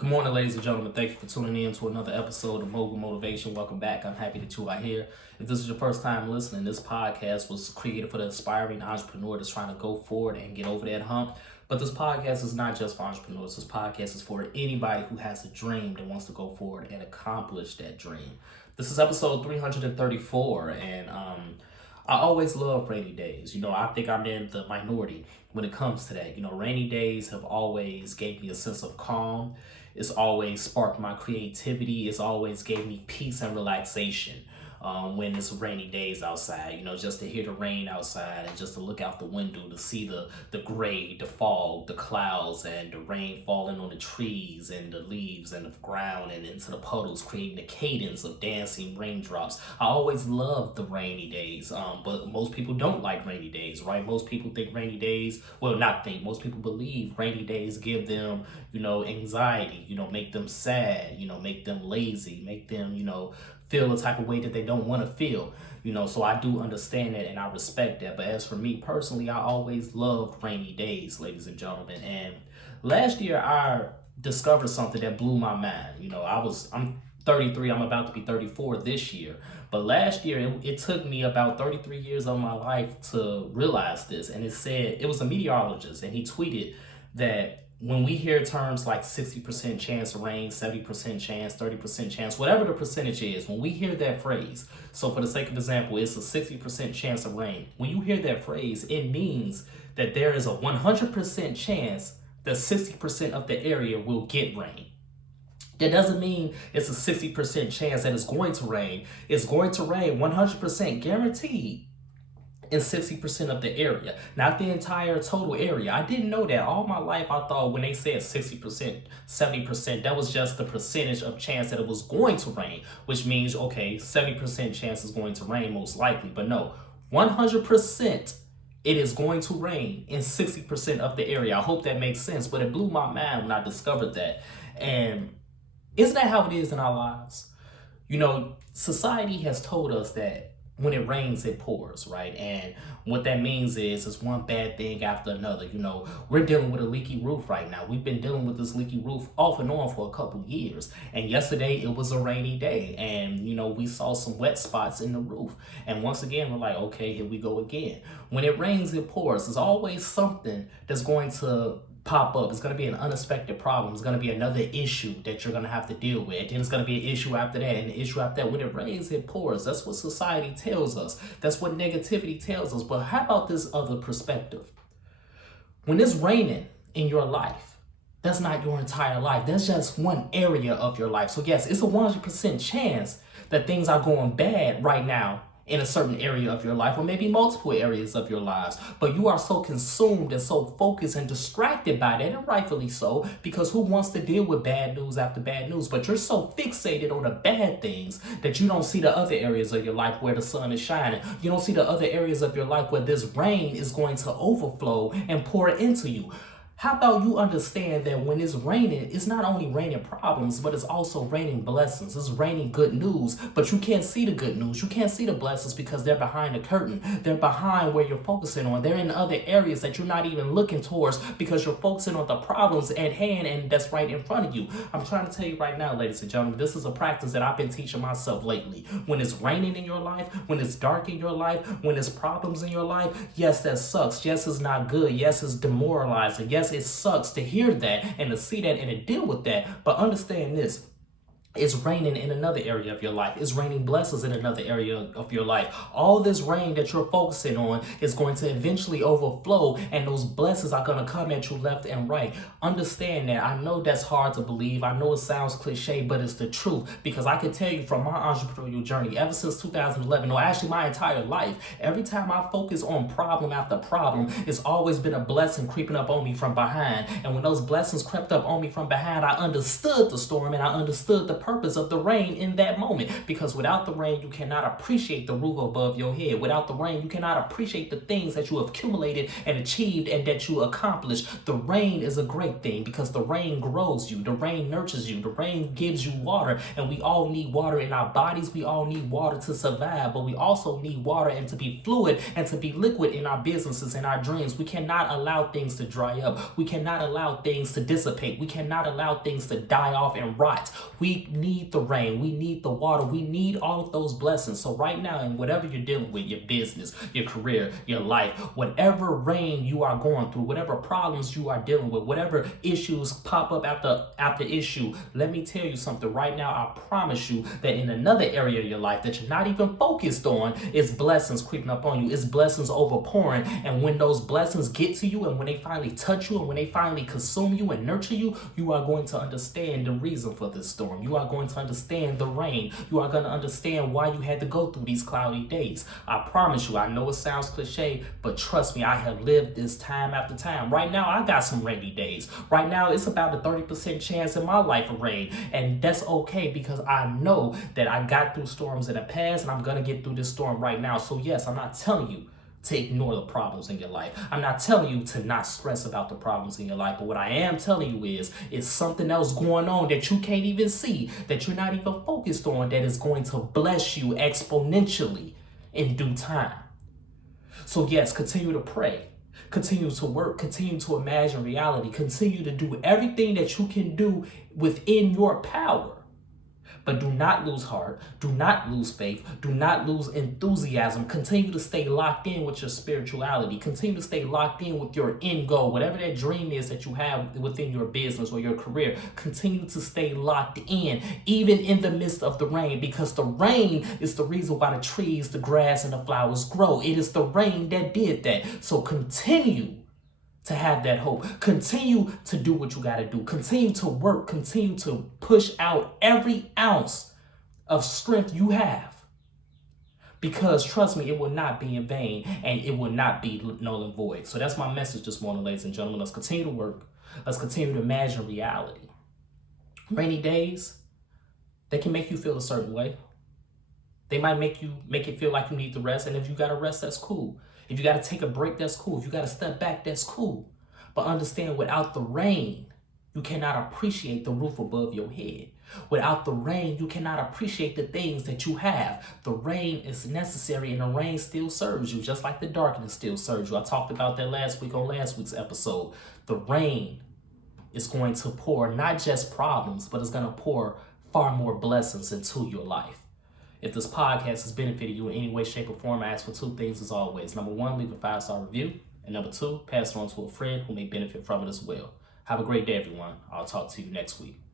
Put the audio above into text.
Good morning, ladies and gentlemen. Thank you for tuning in to another episode of Mogul Motivation. Welcome back. I'm happy that you are here. If this is your first time listening, this podcast was created for the aspiring entrepreneur that's trying to go forward and get over that hump. But this podcast is not just for entrepreneurs. This podcast is for anybody who has a dream that wants to go forward and accomplish that dream. This is episode 334, and I always love rainy days. I think I'm in the minority when it comes to that. Rainy days have always gave me a sense of calm. It's always sparked my creativity. It's always gave me peace and relaxation when it's rainy days outside. Just to hear the rain outside and just to look out the window to see the gray, the fog, the clouds, and the rain falling on the trees and the leaves and the ground and into the puddles, creating the cadence of dancing raindrops. I always love the rainy days, but most people don't like rainy days, right? Most people think rainy days, most people believe rainy days give them, anxiety, make them sad, make them lazy, make them, feel a type of way that they don't want to feel, so I do understand that and I respect that. But as for me personally, I always loved rainy days, ladies and gentlemen. And last year I discovered something that blew my mind. I'm 33, I'm about to be 34 this year. But last year, it took me about 33 years of my life to realize this. And it was a meteorologist, and he tweeted that when we hear terms like 60% chance of rain, 70% chance, 30% chance, whatever the percentage is, when we hear that phrase, so for the sake of example, it's a 60% chance of rain. When you hear that phrase, it means that there is a 100% chance that 60% of the area will get rain. That doesn't mean it's a 60% chance that it's going to rain. It's going to rain 100% guaranteed in 60% of the area, not the entire total area. I didn't know that. All my life I thought when they said 60%, 70%, that was just the percentage of chance that it was going to rain, which means, okay, 70% chance is going to rain most likely. But no, 100% it is going to rain in 60% of the area. I hope that makes sense, but it blew my mind when I discovered that. And isn't that how it is in our lives? Society has told us that when it rains, it pours, right? And what that means is it's one bad thing after another. We're dealing with a leaky roof right now. We've been dealing with this leaky roof off and on for a couple years. And yesterday it was a rainy day, and we saw some wet spots in the roof. And once again, we're like, okay, here we go again. When it rains, it pours. There's always something that's going to pop up. It's going to be an unexpected problem. It's going to be another issue that you're going to have to deal with. Then it's going to be an issue after that, and an issue after that. When it rains, it pours. That's what society tells us. That's what negativity tells us. But how about this other perspective? When it's raining in your life, that's not your entire life. That's just one area of your life. So yes, it's a 100% chance that things are going bad right now in a certain area of your life, or maybe multiple areas of your lives, but you are so consumed and so focused and distracted by that, and rightfully so, because who wants to deal with bad news after bad news? But you're so fixated on the bad things that you don't see the other areas of your life where the sun is shining. You don't see the other areas of your life where this rain is going to overflow and pour into you. How about you understand that when it's raining, it's not only raining problems, but it's also raining blessings. It's raining good news, but you can't see the good news. You can't see the blessings because they're behind the curtain. They're behind where you're focusing on. They're in other areas that you're not even looking towards because you're focusing on the problems at hand, and that's right in front of you. I'm trying to tell you right now, ladies and gentlemen, this is a practice that I've been teaching myself lately. When it's raining in your life, when it's dark in your life, when there's problems in your life, yes, that sucks. Yes, it's not good. Yes, it's demoralizing. Yes, it sucks to hear that and to see that and to deal with that. But understand this. It's raining in another area of your life. It's raining blessings in another area of your life. All this rain that you're focusing on is going to eventually overflow, and those blessings are going to come at you left and right. Understand that. I know that's hard to believe. I know it sounds cliche, but it's the truth, because I can tell you from my entrepreneurial journey, ever since 2011, or actually my entire life, every time I focus on problem after problem, it's always been a blessing creeping up on me from behind. And when those blessings crept up on me from behind, I understood the storm and I understood the purpose of the rain in that moment. Because without the rain, you cannot appreciate the roof above your head. Without the rain, you cannot appreciate the things that you have accumulated and achieved and that you accomplished. The rain is a great thing because the rain grows you. The rain nurtures you. The rain gives you water. And we all need water in our bodies. We all need water to survive. But we also need water and to be fluid and to be liquid in our businesses and our dreams. We cannot allow things to dry up. We cannot allow things to dissipate. We cannot allow things to die off and rot. We need the rain. We need the water. We need all of those blessings. So right now, in whatever you're dealing with, your business, your career, your life, whatever rain you are going through, whatever problems you are dealing with, whatever issues pop up after issue, let me tell you something right now. I promise you that in another area of your life that you're not even focused on, is blessings creeping up on you. It's blessings overpouring. And when those blessings get to you and when they finally touch you and when they finally consume you and nurture you, you are going to understand the reason for this storm. You are going to understand the rain. You are going to understand why you had to go through these cloudy days. I promise you, I know it sounds cliche, but trust me, I have lived this time after time. Right now, I got some rainy days. Right now, it's about a 30% chance in my life of rain. And that's okay because I know that I got through storms in the past and I'm going to get through this storm right now. So yes, I'm not telling you to ignore the problems in your life. I'm not telling you to not stress about the problems in your life. But what I am telling you is something else going on that you can't even see, that you're not even focused on, that is going to bless you exponentially in due time. So yes, continue to pray. Continue to work. Continue to imagine reality. Continue to do everything that you can do within your power. But do not lose heart. Do not lose faith. Do not lose enthusiasm. Continue to stay locked in with your spirituality. Continue to stay locked in with your end goal. Whatever that dream is that you have within your business or your career, continue to stay locked in, even in the midst of the rain, because the rain is the reason why the trees, the grass, and the flowers grow. It is the rain that did that. So continue to have that hope. Continue to do what you got to do. Continue to work. Continue to push out every ounce of strength you have. Because trust me, it will not be in vain and it will not be null and void. So that's my message this morning, ladies and gentlemen. Let's continue to work. Let's continue to imagine reality. Rainy days, they can make you feel a certain way. They might make it feel like you need to rest. And if you got to rest, that's cool. If you got to take a break, that's cool. If you got to step back, that's cool. But understand, without the rain, you cannot appreciate the roof above your head. Without the rain, you cannot appreciate the things that you have. The rain is necessary and the rain still serves you, just like the darkness still serves you. I talked about that last week on last week's episode. The rain is going to pour not just problems, but it's going to pour far more blessings into your life. If this podcast has benefited you in any way, shape, or form, I ask for two things as always. Number one, leave a 5-star review. And number two, pass it on to a friend who may benefit from it as well. Have a great day, everyone. I'll talk to you next week.